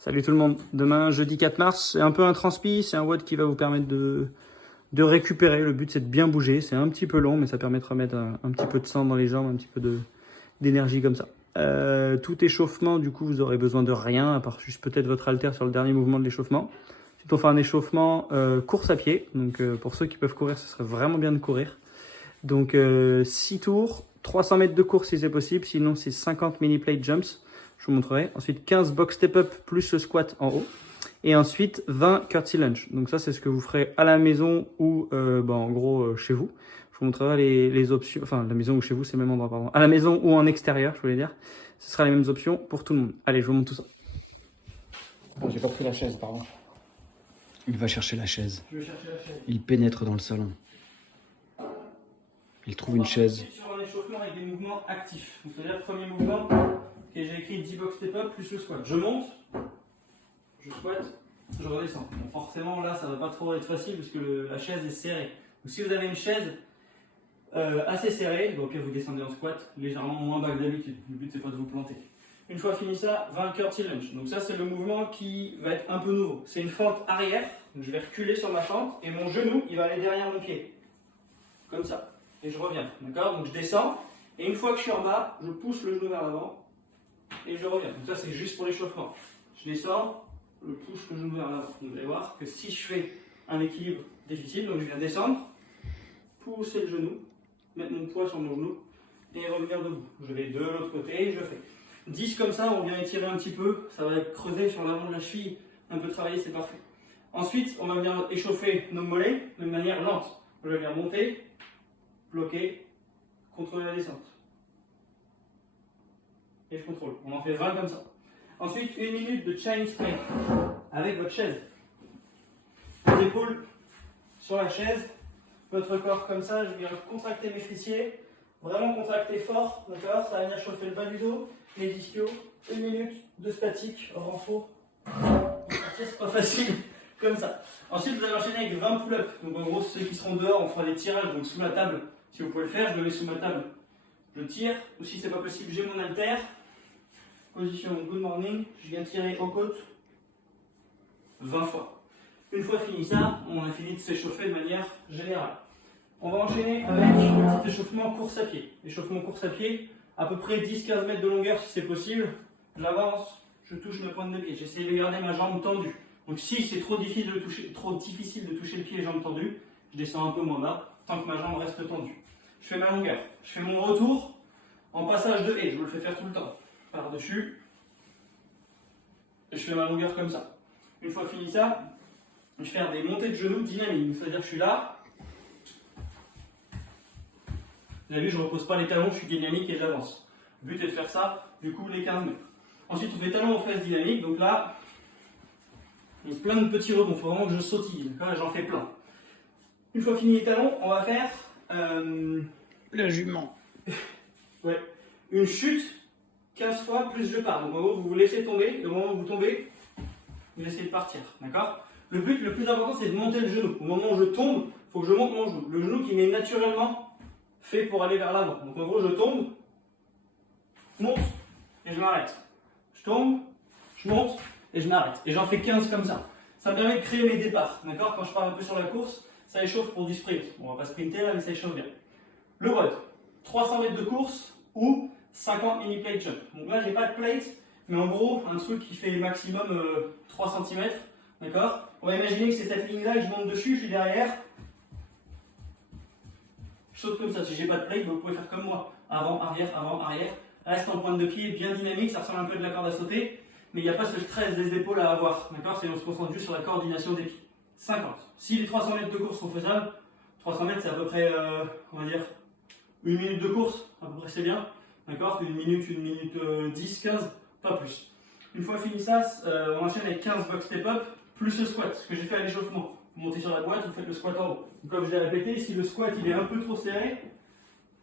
Salut tout le monde. Demain, jeudi 4 mars, c'est un peu un transpi, c'est un WOD qui va vous permettre de récupérer. Le but, c'est de bien bouger. C'est un petit peu long, mais ça permet de remettre un petit peu de sang dans les jambes, un petit peu d'énergie comme ça. Tout échauffement, du coup, vous aurez besoin de rien, à part juste peut-être votre haltère sur le dernier mouvement de l'échauffement. Ensuite, on fait un échauffement course à pied. Donc, pour ceux qui peuvent courir, ce serait vraiment bien de courir. Donc, 6 tours, 300 mètres de course si c'est possible. Sinon, c'est 50 mini plate jumps. Je vous montrerai. Ensuite, 15 box step up plus le squat en haut. Et ensuite, 20 curtsy lunge. Donc ça, c'est ce que vous ferez à la maison ou en gros chez vous. Je vous montrerai les options. Enfin, la maison ou chez vous, c'est le même endroit, pardon. À la maison ou en extérieur, je voulais dire. Ce sera les mêmes options pour tout le monde. Allez, je vous montre tout ça. Oh, j'ai pas pris la chaise, pardon. Il va chercher la chaise. Je vais chercher la chaise. Il pénètre dans le salon. Il trouve une chaise. Sur un échauffement avec des mouvements actifs. Donc, c'est-à-dire le premier mouvement, j'ai écrit 10 box step up plus le squat. Je monte, je squatte, je redescends. Bon, forcément, là, ça va pas trop être facile parce que la chaise est serrée. Donc, si vous avez une chaise assez serrée, donc vous descendez en squat légèrement moins bas que d'habitude. Le but, c'est pas de vous planter. Une fois fini ça, 20 curtsy lunge. Donc ça, c'est le mouvement qui va être un peu nouveau. C'est une fente arrière. Donc je vais reculer sur ma fente et mon genou, il va aller derrière mon pied. Comme ça. Et je reviens. D'accord? Donc je descends. Et une fois que je suis en bas, je pousse le genou vers l'avant. Et je reviens. Donc ça, c'est juste pour l'échauffement. Je descends, je pousse le genou vers l'avant. Donc vous allez voir que si je fais un équilibre difficile, donc je viens descendre, pousser le genou, mettre mon poids sur mon genou et revenir debout. Je vais de l'autre côté et je fais 10 comme ça, on vient étirer un petit peu, ça va creuser sur l'avant de la cheville, un peu travailler, c'est parfait. Ensuite, on va venir échauffer nos mollets de manière lente. Je vais venir monter, bloquer, contrôler la descente. Et je contrôle. On en fait 20 comme ça. Ensuite, 1 minute de Chinese plank avec votre chaise. Les épaules sur la chaise, votre corps comme ça, je viens contracter mes fessiers, vraiment contracter fort, d'accord? Ça va venir chauffer le bas du dos, les ischios, 1 minute de statique, renfort. C'est pas facile, comme ça. Ensuite, vous allez enchaîner avec 20 pull-ups. Donc en gros, ceux qui seront dehors, on fera des tirages, donc sous la table. Si vous pouvez le faire, je le mets sous ma table. Je tire, ou si c'est pas possible, j'ai mon haltère. Position good morning, je viens tirer en côte 20 fois. Une fois fini ça, on a fini de s'échauffer de manière générale. On va enchaîner avec un petit échauffement course à pied. Échauffement course à pied, à peu près 10-15 mètres de longueur si c'est possible. J'avance, je touche mes pointes de pied. J'essaie de garder ma jambe tendue. Donc si c'est trop difficile de toucher le pied et jambe tendue, je descends un peu moins bas, tant que ma jambe reste tendue. Je fais ma longueur. Je fais mon retour en passage de haie. Je vous le fais faire tout le temps. Par-dessus. Et je fais ma longueur comme ça. Une fois fini ça, je vais faire des montées de genoux dynamiques. C'est-à-dire que je suis là. Vous avez vu, je ne repose pas les talons, je suis dynamique et j'avance. Le but est de faire ça, du coup, les 15 mètres. Ensuite, on fait talons aux fesses dynamiques. Donc là, il y a plein de petits rebonds. Il faut vraiment que je sautille. J'en fais plein. Une fois fini les talons, on va faire La jument. ouais, une chute 15 fois plus je pars. Donc en gros, vous vous laissez tomber. Et au moment où vous tombez, vous essayez de partir. D'accord? Le but le plus important, c'est de monter le genou. Au moment où je tombe, il faut que je monte mon genou. Le genou qui m'est naturellement fait pour aller vers l'avant. Donc en gros, je tombe, monte et je m'arrête. Je tombe, je monte et je m'arrête. Et j'en fais 15 comme ça. Ça me permet de créer mes départs. D'accord? Quand je pars un peu sur la course, ça échauffe pour du sprint. On va pas sprinter là, mais ça échauffe bien. Le WOD, 300 mètres de course ou 50 mini plate jump. Donc là, j'ai pas de plate, mais en gros, un truc qui fait maximum 3 cm. D'accord? On va imaginer que c'est cette ligne-là que je monte dessus, je suis derrière. Je saute comme ça. Si j'ai pas de plate, vous pouvez faire comme moi. Avant, arrière. Reste en pointe de pied, bien dynamique. Ça ressemble un peu de la corde à sauter. Mais il n'y a pas ce stress des épaules à avoir. D'accord? On se concentre juste sur la coordination des pieds. 50. Si les 300 mètres de course sont faisables, 300 mètres, c'est à peu près, on va dire, 1 minute de course. À peu près, c'est bien. D'accord? 1 minute 10, 15, pas plus. Une fois fini ça, on enchaîne avec 15 box step up plus le squat, ce que j'ai fait à l'échauffement. Vous montez sur la boîte, vous faites le squat en haut. Donc, comme je l'ai répété, si le squat il est un peu trop serré,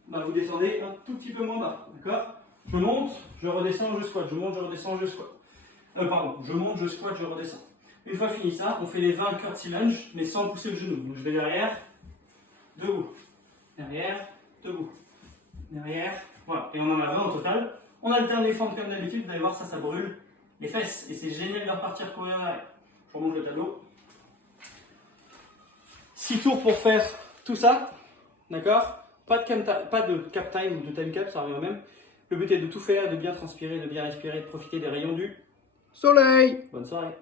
bah, vous descendez un tout petit peu moins bas. D'accord? Je monte, je redescends, je squat. Je monte, je redescends, je squat. Je monte, je squat, je redescends. Une fois fini ça, on fait les 20 curtsy lunge, mais sans pousser le genou. Donc je vais derrière, debout, derrière, debout, derrière, voilà. Et on en a 20 au total. On alterne les fentes comme d'habitude, vous allez voir ça brûle les fesses. Et c'est génial de repartir courir derrière. Je remonte le tableau. 6 tours pour faire tout ça. D'accord? Pas de cap time ou de time cap, ça revient au même. Le but est de tout faire, de bien transpirer, de bien respirer, de profiter des rayons du Soleil! Bonne soirée.